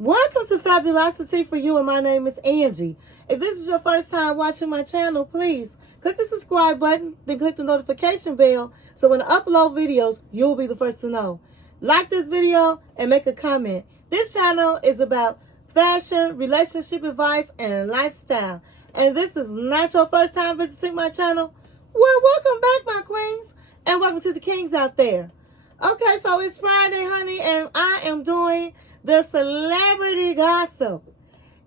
Welcome to Fabulosity For You, and my name is Angie. If this is your first time watching my channel, please click the subscribe button, then click the notification bell, so when I upload videos, you'll be the first to know. Like this video and make a comment. This channel is about fashion, relationship advice, and lifestyle. And this is not your first time visiting my channel, well, welcome back, my queens, and welcome to the kings out there. Okay, so it's Friday, honey, and I am doing the celebrity gossip.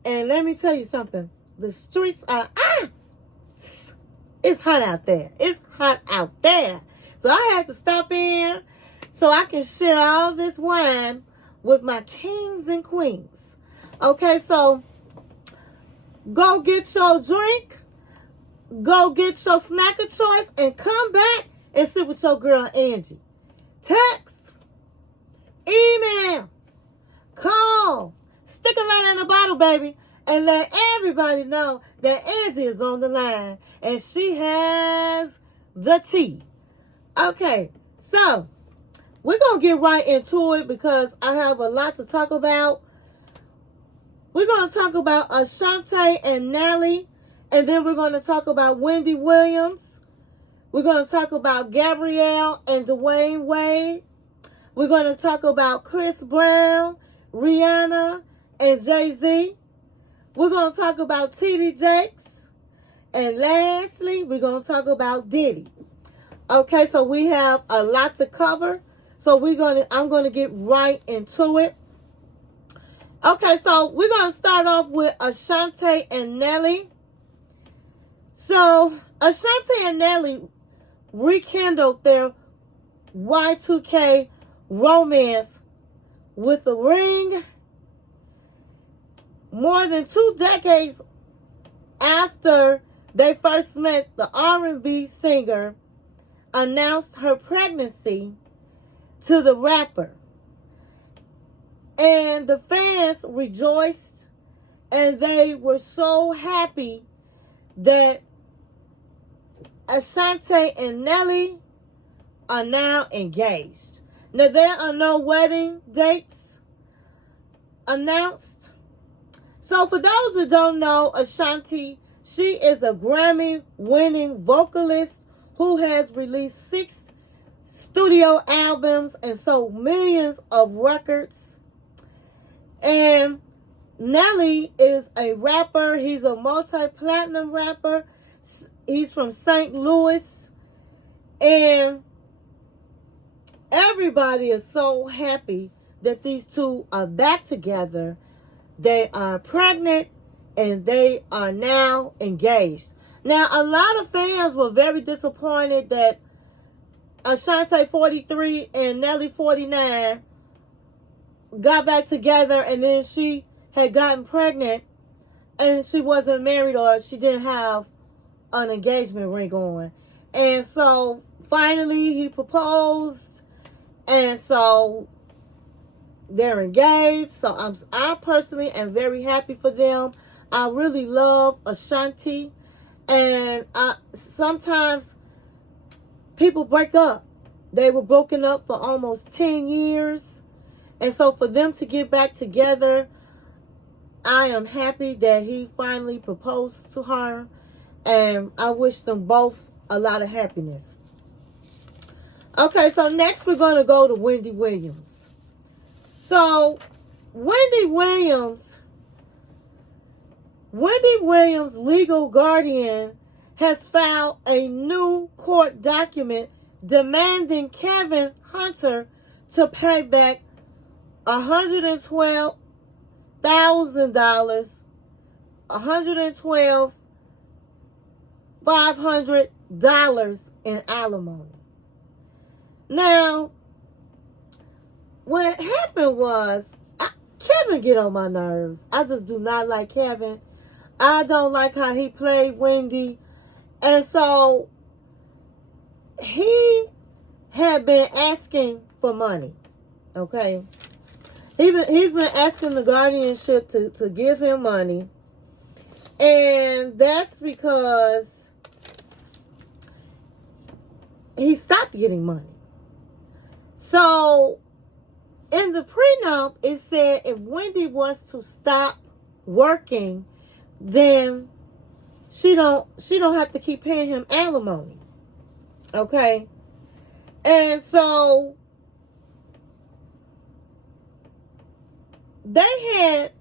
And let me tell you something. The streets are, it's hot out there. It's hot out there. So I had to stop in so I can share all this wine with my kings and queens. Okay, so go get your drink, go get your snack of choice, and come back and sit with your girl Angie. Text, email, call, stick a light in the bottle, baby, and let everybody know that Angie is on the line and she has the tea. Okay, so we're going to get right into it because I have a lot to talk about. We're going to talk about Ashanti and Nelly, and then we're going to talk about Wendy Williams. We're going to talk about Gabrielle and Dwayne Wade. We're going to talk about Chris Brown, Rihanna, and Jay-Z. We're going to talk about T.D. Jakes. And lastly, we're going to talk about Diddy. Okay, so we have a lot to cover. So I'm going to get right into it. Okay, so we're going to start off with Ashanti and Nelly. So Ashanti and Nelly rekindled their Y2K romance with a ring more than 2 decades after they first met. The R&B singer announced her pregnancy to the rapper, and the fans rejoiced, and they were so happy that Ashanti and Nelly are now engaged. Now, there are no wedding dates announced. So, for those who don't know, Ashanti, she is a Grammy-winning vocalist who has released 6 studio albums and sold millions of records. And Nelly is a rapper. He's a multi-platinum rapper. He's from St. Louis. And everybody is so happy that these two are back together. They are pregnant and they are now engaged. Now, a lot of fans were very disappointed that Ashanti 43 and Nelly 49 got back together, and then she had gotten pregnant and she wasn't married, or she didn't have an engagement ring on. And so finally he proposed, and so they're engaged. So I personally am very happy for them. I really love Ashanti, and sometimes people break up. They were broken up for almost 10 years, and so for them to get back together, I am happy that he finally proposed to her, and I wish them both a lot of happiness. Okay, so next we're going to go to Wendy Williams. So, Wendy Williams' legal guardian has filed a new court document demanding Kevin Hunter to pay back $112,000, $112,500 in alimony. Now, what happened was, Kevin get on my nerves. I just do not like Kevin. I don't like how he played Wendy. And so, he had been asking for money. Okay? He's been asking the guardianship to give him money. And that's because he stopped getting money. So in the prenup, it said if Wendy was to stop working, then she don't have to keep paying him alimony. Okay? And so they had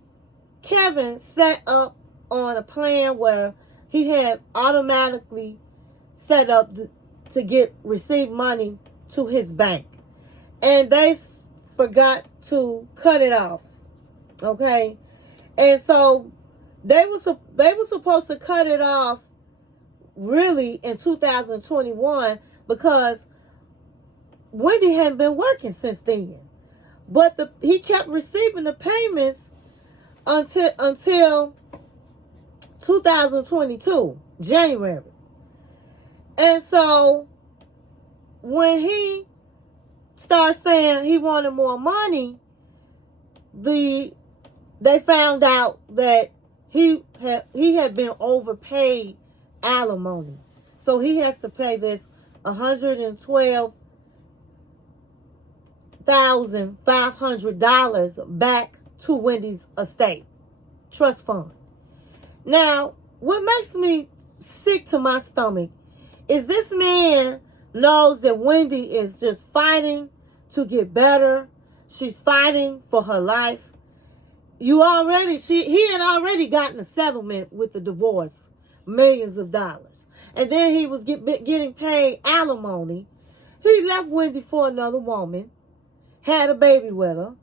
Kevin set up on a plan where he had automatically set up to receive money to his bank. And they forgot to cut it off. Okay? And so they were supposed to cut it off really in 2021 because Wendy hadn't been working since then. But he kept receiving the payments until 2022, January. And so when he started saying he wanted more money, they found out that he had been overpaid alimony. So he has to pay this $112,500 back to Wendy's estate trust fund. Now, what makes me sick to my stomach is this man knows that Wendy is just fighting to get better. She's fighting for her life. He had already gotten a settlement with the divorce, millions of dollars. And then he was getting paid alimony. He left Wendy for another woman, had a baby with her,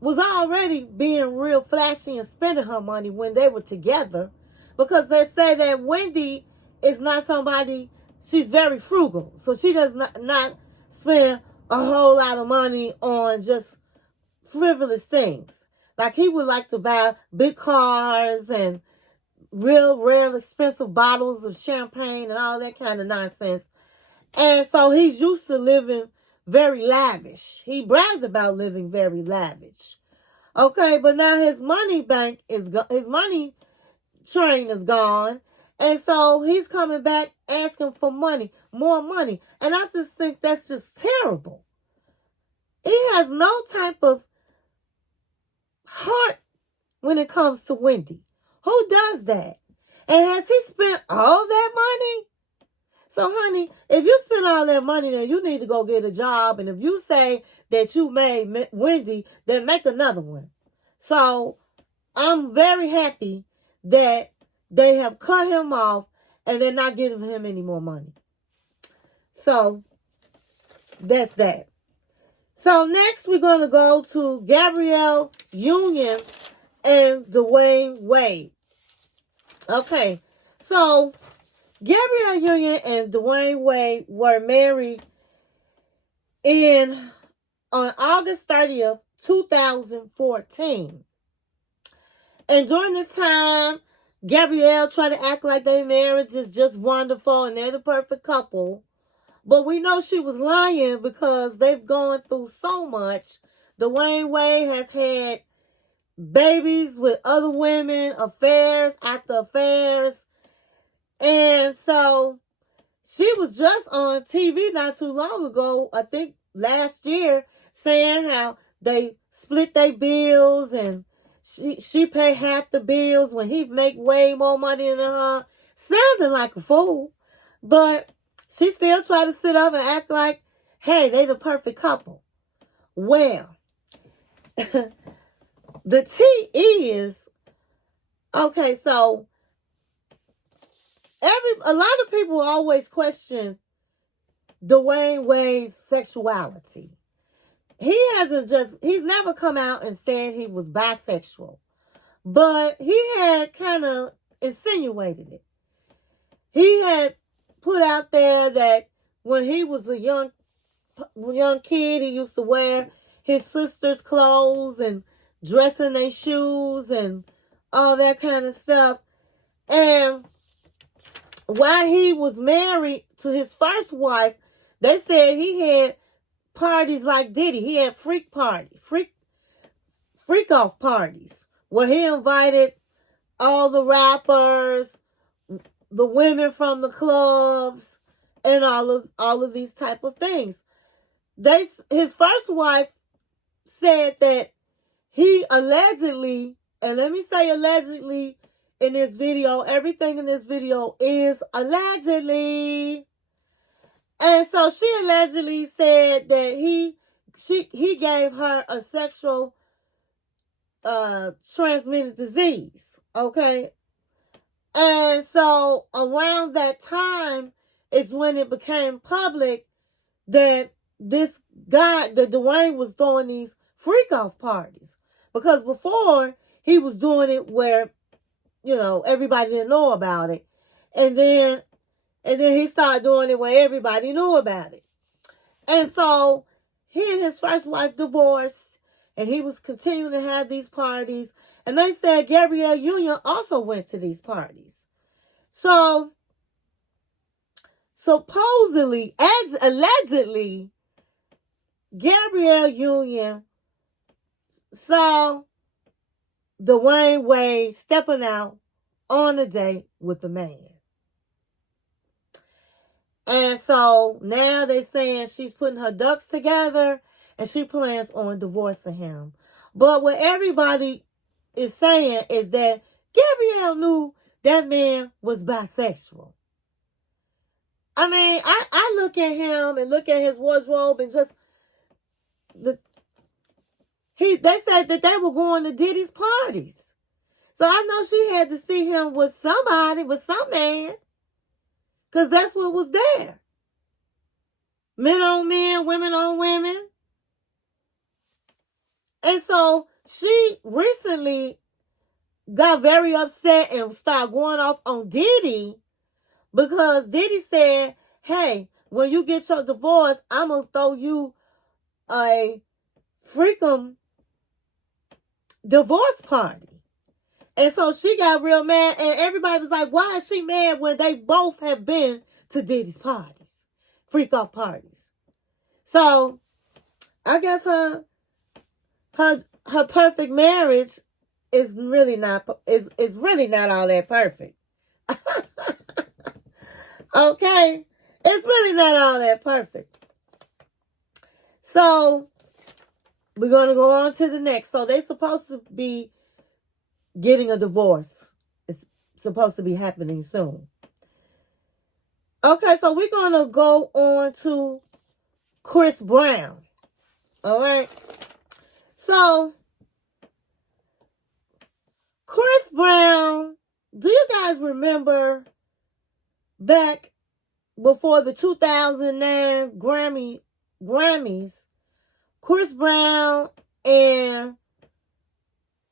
was already being real flashy and spending her money when they were together, because they say that Wendy is not somebody, she's very frugal. So she does not spend a whole lot of money on just frivolous things. Like he would like to buy big cars and real rare expensive bottles of champagne and all that kind of nonsense. And so he's used to living very lavish. He bragged about living very lavish. Okay, but now his money train is gone. And so he's coming back asking for money, more money. And I just think that's just terrible. He has no type of heart when it comes to Wendy. Who does that? And has he spent all that money? So, honey, if you spend all that money, then you need to go get a job. And if you say that you made Wendy, then make another one. So, I'm very happy that they have cut him off and they're not giving him any more money. So, that's that. So, next we're going to go to Gabrielle Union and Dwayne Wade. Okay, so Gabrielle Union and Dwayne Wade were married on August 30th, 2014. And during this time, Gabrielle tried to act like their marriage is just wonderful and they're the perfect couple. But we know she was lying because they've gone through so much. Dwayne Wade has had babies with other women, affairs after affairs. And so she was just on TV not too long ago, I think last year, saying how they split their bills and she paid half the bills when he make way more money than her. Sounding like a fool. But she still tried to sit up and act like, hey, they the perfect couple. Well, the tea is, okay, so a lot of people always question Dwayne Wade's sexuality. He's never come out and said he was bisexual, but he had kind of insinuated it. He had put out there that when he was a young kid, he used to wear his sister's clothes and dress in their shoes and all that kind of stuff. And while he was married to his first wife, they said he had parties like Diddy. He had freak off parties where he invited all the rappers, the women from the clubs, and all of these type of things. His first wife said that he allegedly, and let me say allegedly in this video, everything in this video is allegedly. And so she allegedly said that he gave her a sexual transmitted disease. Okay. And so around that time is when it became public that this guy, that Dwayne was throwing these freak off parties. Because before he was doing it where, you know, everybody didn't know about it. And then he started doing it where everybody knew about it. And so he and his first wife divorced, and he was continuing to have these parties. And they said Gabrielle Union also went to these parties. So supposedly, allegedly, Gabrielle Union saw Dwayne Wade stepping out on a date with a man. And so now they're saying she's putting her ducks together and she plans on divorcing him. But what everybody is saying is that Gabrielle knew that man was bisexual. I mean, I look at him and look at his wardrobe and just they said that they were going to Diddy's parties. So I know she had to see him with somebody, with some man. Because that's what was there. Men on men, women on women. And so she recently got very upset and started going off on Diddy because Diddy said, hey, when you get your divorce, I'm going to throw you a freakum divorce party. And so she got real mad, and everybody was like, why is she mad when they both have been to Diddy's parties, freak off parties? So I guess her perfect marriage is really not really not all that perfect. Okay? It's really not all that perfect. So we're going to go on to the next. So they're supposed to be getting a divorce. It's supposed to be happening soon. Okay, so we're going to go on to Chris Brown. All right. So, Chris Brown, do you guys remember back before the 2009 Grammys, Chris Brown and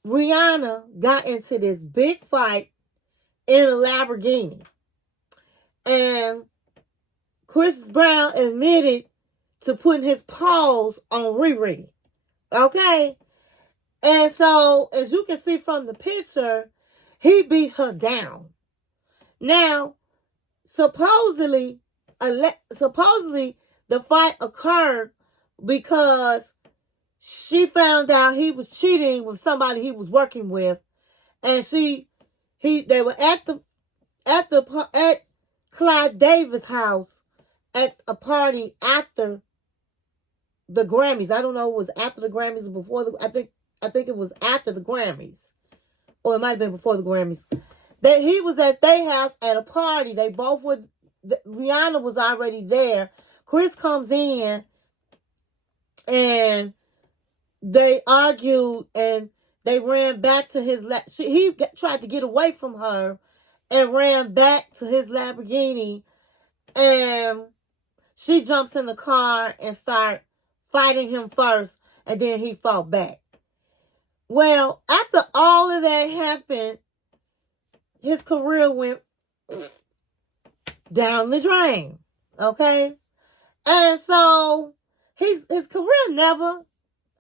Rihanna got into this big fight in a Lamborghini. And Chris Brown admitted to putting his paws on Riri. Okay? And so, as you can see from the picture, he beat her down. Now, supposedly the fight occurred because she found out he was cheating with somebody he was working with, and they were at Clyde Davis' house at a party after the Grammys. I don't know if it was after the Grammys or before I think it was after the Grammys, or it might have been before the Grammys. That he was at their house at a party. They both were. Rihanna was already there. Chris comes in, and they argued, and they ran back to his. He tried to get away from her, and ran back to his Lamborghini, and she jumps in the car and start fighting him first, and then he fought back. Well, after all of that happened, his career went down the drain. Okay? And so his career never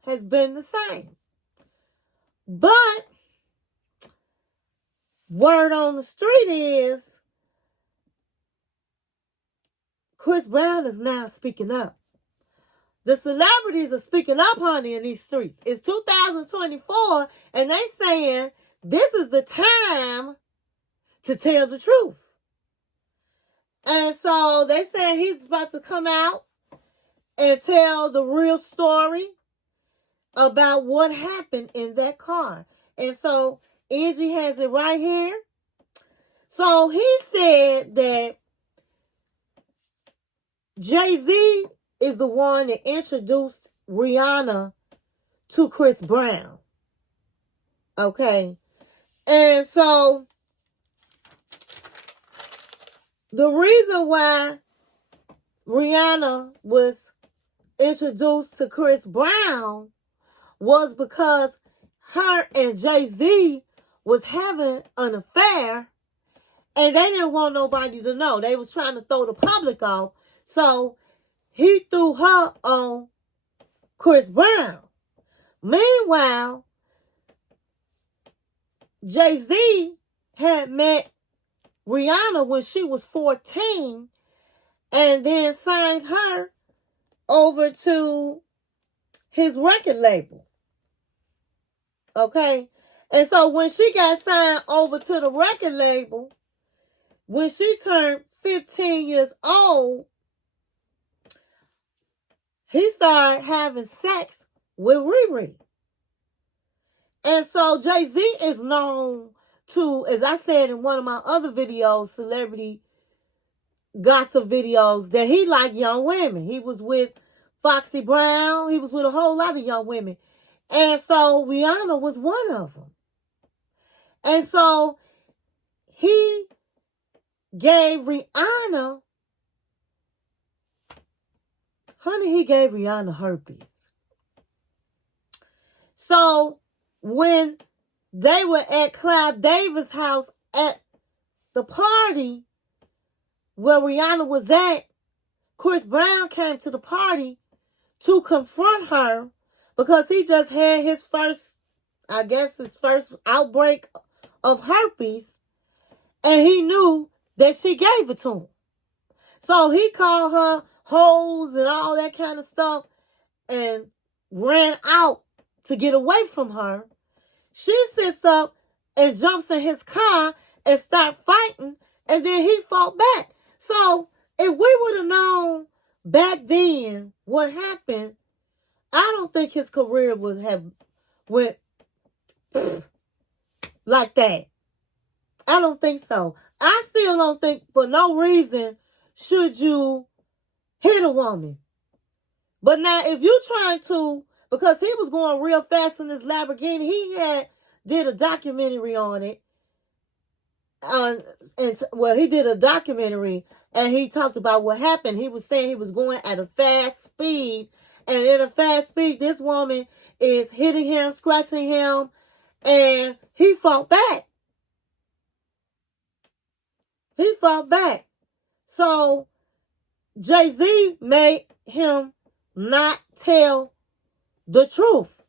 has been the same. But word on the street is Chris Brown is now speaking up. The celebrities are speaking up, honey, in these streets. It's 2024, and they saying this is the time to tell the truth. And so they saying he's about to come out and tell the real story. about what happened in that car. And so Angie has it right here. So he said that Jay-Z is the one that introduced Rihanna to Chris Brown. Okay. And so the reason why Rihanna was introduced to Chris Brown was because her and Jay-Z was having an affair, and they didn't want nobody to know. They was trying to throw the public off. So he threw her on Chris Brown. Meanwhile, Jay-Z had met Rihanna when she was 14 and then signed her over to his record label. Okay? And so when she got signed over to the record label, when she turned 15 years old, he started having sex with Riri. And so Jay-Z is known to, as I said in one of my other videos, celebrity gossip videos, that he liked young women. He was with Foxy Brown. He was with a whole lot of young women. And so Rihanna was one of them. And so he gave Rihanna, he gave Rihanna herpes. So when they were at Clive Davis' house at the party where Rihanna was at, Chris Brown came to the party to confront her because he just had his first outbreak of herpes, and he knew that she gave it to him. So he called her hoes and all that kind of stuff and ran out to get away from her. She sits up and jumps in his car and start fighting, and then he fought back. So if we would have known back then what happened, I don't think his career would have went like that. I don't think so. I still don't think for no reason should you hit a woman. But now if you're trying to, because he was going real fast in this Lamborghini, he did a documentary on it. He did a documentary and he talked about what happened. He was saying he was going at a fast speed, and at a fast speed, this woman is hitting him, scratching him, and he fought back. He fought back. So Jay-Z made him not tell the truth.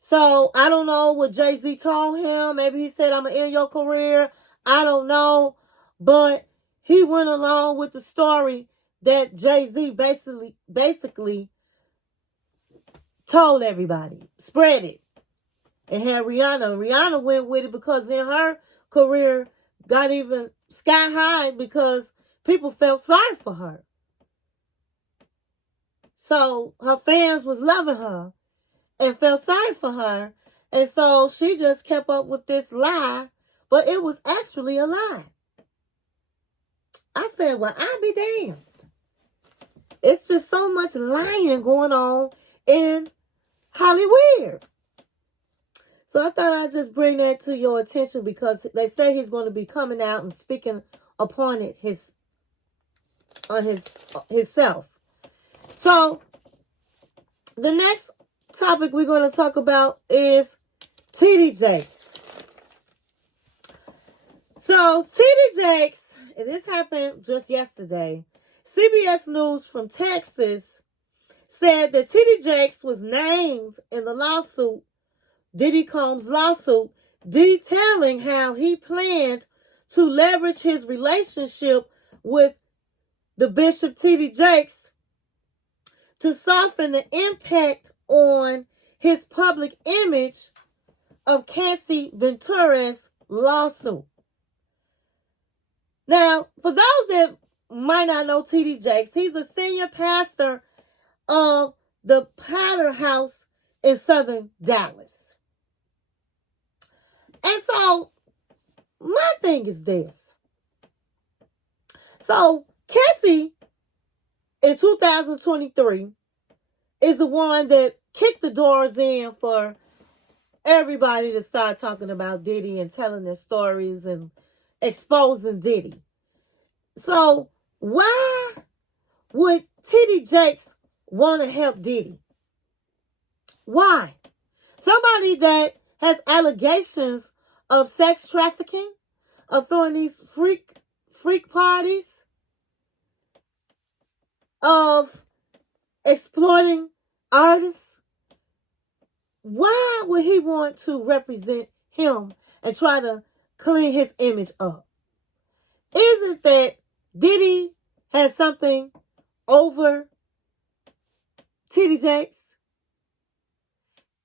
So I don't know what Jay-Z told him. Maybe he said, I'm going to end your career. I don't know. But he went along with the story that Jay-Z basically told everybody. Spread it. And had Rihanna. Rihanna went with it because then her career got even sky high because people felt sorry for her. So her fans was loving her and felt sorry for her. And so she just kept up with this lie, but it was actually a lie. I said, well, I'll be damned. It's just so much lying going on in Hollywood. So I thought I'd just bring that to your attention because they say he's going to be coming out and speaking upon it himself. So the next topic we're going to talk about is TD Jakes. So TD Jakes, and this happened just yesterday, CBS News from Texas said that TD Jakes was named in the lawsuit, Diddy Combs lawsuit, detailing how he planned to leverage his relationship with the Bishop TD Jakes to soften the impact on his public image of Cassie Ventura's lawsuit. Now, for those that might not know TD Jakes, he's a senior pastor of the Potter House in southern Dallas. And so my thing is this. So Cassie in 2023 is the one that kicked the doors in for everybody to start talking about Diddy and telling their stories and exposing Diddy. So why would T.D. Jakes want to help Diddy? Why? Somebody that has allegations of sex trafficking, of throwing these freak parties, of exploiting artists. Why would he want to represent him and try to clean his image up? Is it that Diddy has something over T.D. Jakes?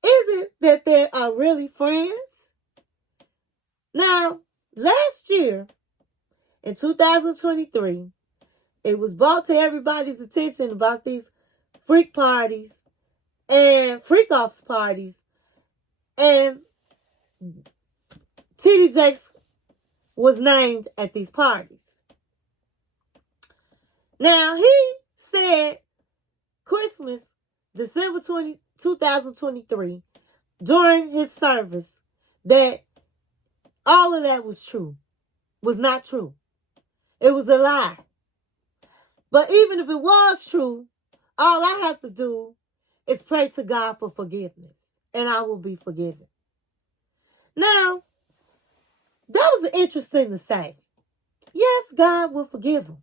Is it that they are really friends? Now, last year, in 2023, it was brought to everybody's attention about these freak parties and freak-offs parties, and T.D. Jakes was named at these parties. Now, he said Christmas, December 2023, during his service, that all of that was true, was not true. It was a lie. But even if it was true, all I have to do is pray to God for forgiveness, and I will be forgiven. Now, that was interesting to say. Yes, God will forgive him.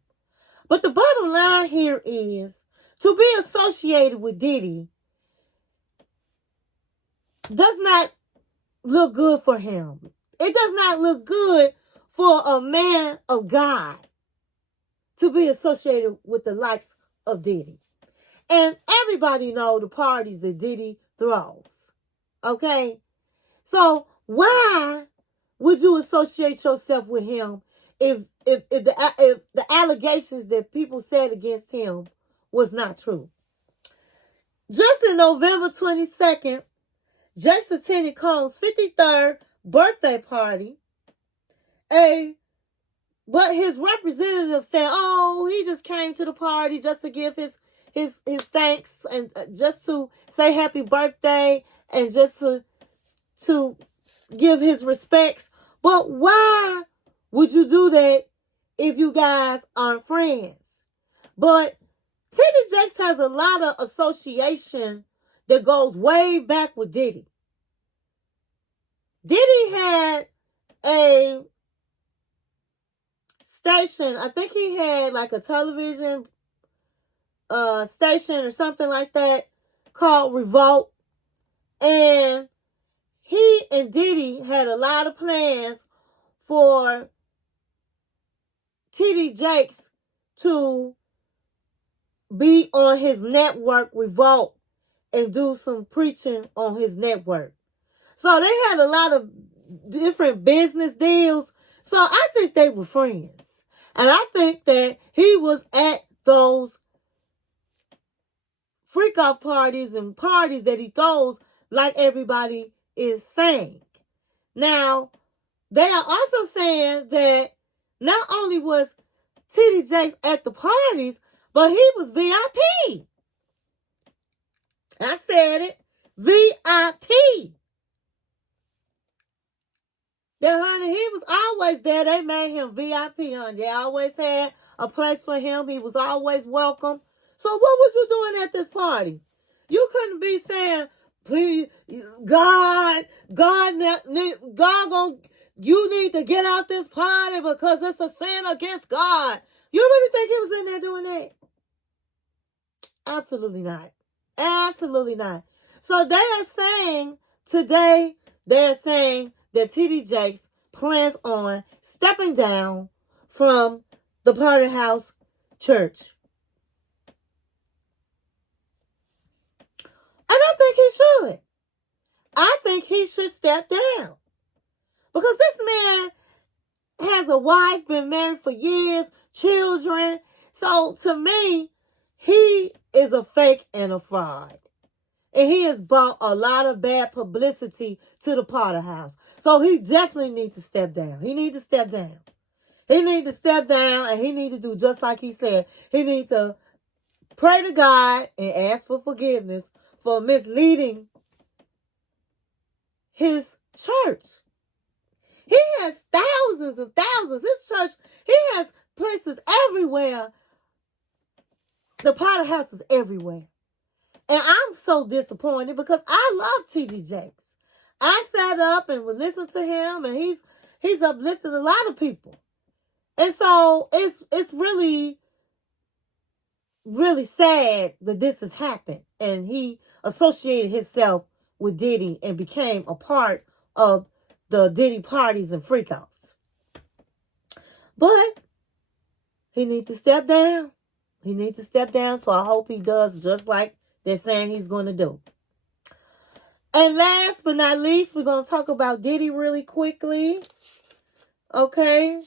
But the bottom line here is, to be associated with Diddy does not look good for him. It does not look good for a man of God to be associated with the likes of Diddy. And everybody know the parties that Diddy throws. Okay? So why would you associate yourself with him if the allegations that people said against him was not true? Just in November 22nd, Jakes attended Combs' 53rd birthday party. But his representative said, oh, he just came to the party just to give his thanks and just to say happy birthday and just to give his respects. But why would you do that if you guys aren't friends? But T.D. Jakes has a lot of association that goes way back with Diddy. Diddy had a station, I think he had like a television station or something like that called Revolt. And he and Diddy had a lot of plans for T.D. Jakes to be on his network Revolt and do some preaching on his network. So they had a lot of different business deals. So I think they were friends. And I think that he was at those freak-off parties and parties that he throws like everybody is saying. Now, they are also saying that not only was T.D. Jakes at the parties, but he was VIP. I said it. VIP. Yeah, honey, he was always there. They made him VIP, honey. They always had a place for him. He was always welcome. So what was you doing at this party? You couldn't be saying, please, you need to get out this party because it's a sin against God. You really think he was in there doing that? Absolutely not. Absolutely not. So they are saying today, they're saying that T.D. Jakes plans on stepping down from the Party House Church. And I think he should. I think he should step down. Because this man has a wife, been married for years, children. So to me, he is a fake and a fraud. And he has brought a lot of bad publicity to the Potter house. So he definitely needs to step down. He needs to step down. He needs to step down, and he needs to do just like he said. He needs to pray to God and ask for forgiveness for misleading his church. He has thousands and thousands. His church, he has places everywhere. The Potter house is everywhere. And I'm so disappointed because I love T.D. Jakes. I sat up and would listen to him, and he's uplifted a lot of people. And so it's really, really sad that this has happened. And he associated himself with Diddy and became a part of the Diddy parties and freakouts. But he needs to step down. He needs to step down, so I hope he does just like they're saying he's going to do. And last but not least, we're going to talk about Diddy really quickly. Okay?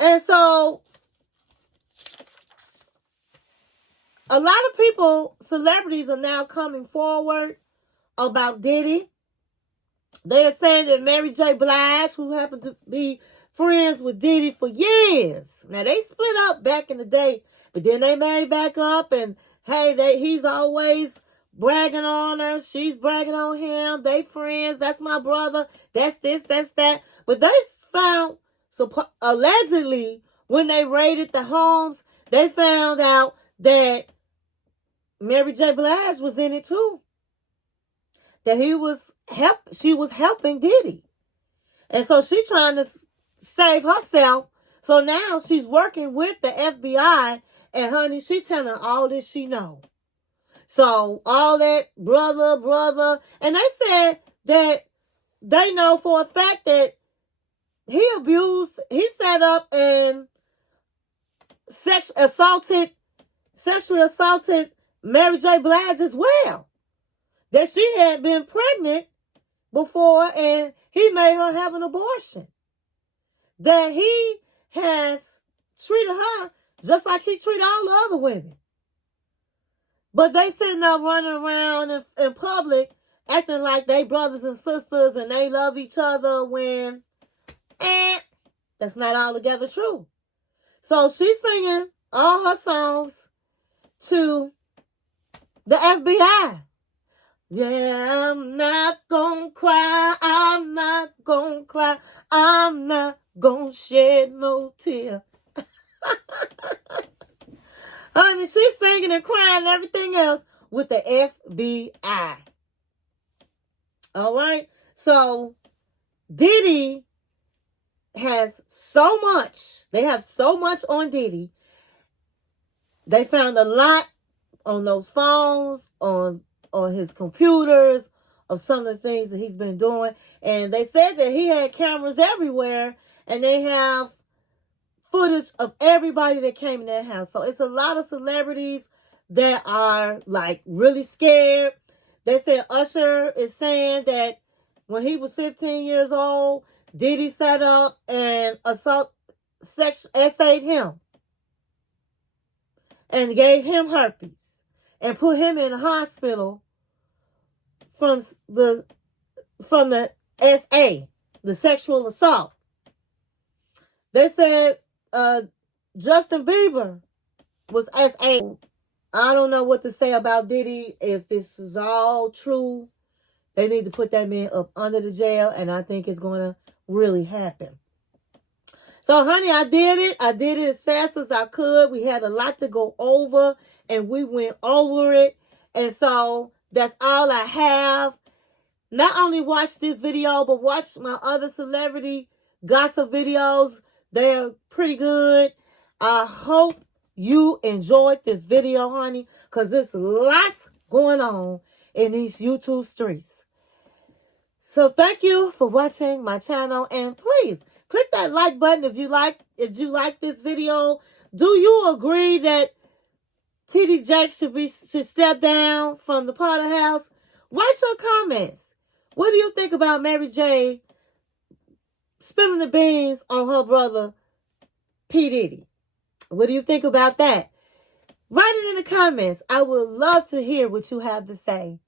And so, a lot of people, celebrities, are now coming forward about Diddy. They're saying that Mary J. Blige, who happened to be friends with Diddy for years. Now, they split up back in the day, but then they made back up, and hey, he's always bragging on her. She's bragging on him. They friends. That's my brother. That's this, that's that. But they found, allegedly, when they raided the homes, they found out that Mary J. Blige was in it too. That she was helping Diddy. And so she's trying to save herself. So now she's working with the FBI, and honey, she telling all this she know. So all that brother, and they said that they know for a fact that he set up and sexually assaulted Mary J. Blige as well. That she had been pregnant before, and he made her have an abortion. That he has treated her just like he treated all the other women. But they sitting up running around in public acting like they brothers and sisters and they love each other when that's not altogether true. So she's singing all her songs to the FBI. Yeah, I'm not gonna cry, I'm not gonna cry, I'm not gonna shed no tear. Honey, she's singing and crying and everything else with the FBI. All right? So, Diddy has so much. They have so much on Diddy. They found a lot on those phones, on his computers, of some of the things that he's been doing. And they said that he had cameras everywhere, and they have footage of everybody that came in that house. So it's a lot of celebrities that are like really scared. They said Usher is saying that when he was 15 years old, Diddy set up and essayed him and gave him herpes and put him in a hospital from the SA, the sexual assault. They said Justin Bieber was SA. I don't know what to say about Diddy. If this is all true, they need to put that man up under the jail, and I think it's going to really happen. So, honey, I did it. I did it as fast as I could. We had a lot to go over, and we went over it. And so, that's all I have. Not only watch this video, but watch my other celebrity gossip videos. They're pretty good. I hope you enjoyed this video, honey, because there's lots going on in these YouTube streets. So thank you for watching my channel, and please click that like button if you like this video. Do you agree that T.D. Jakes should step down from the Potter house? Write your comments. What do you think about Mary J. spilling the beans on her brother P. Diddy? What do you think about that? Write it in the comments. I would love to hear what you have to say.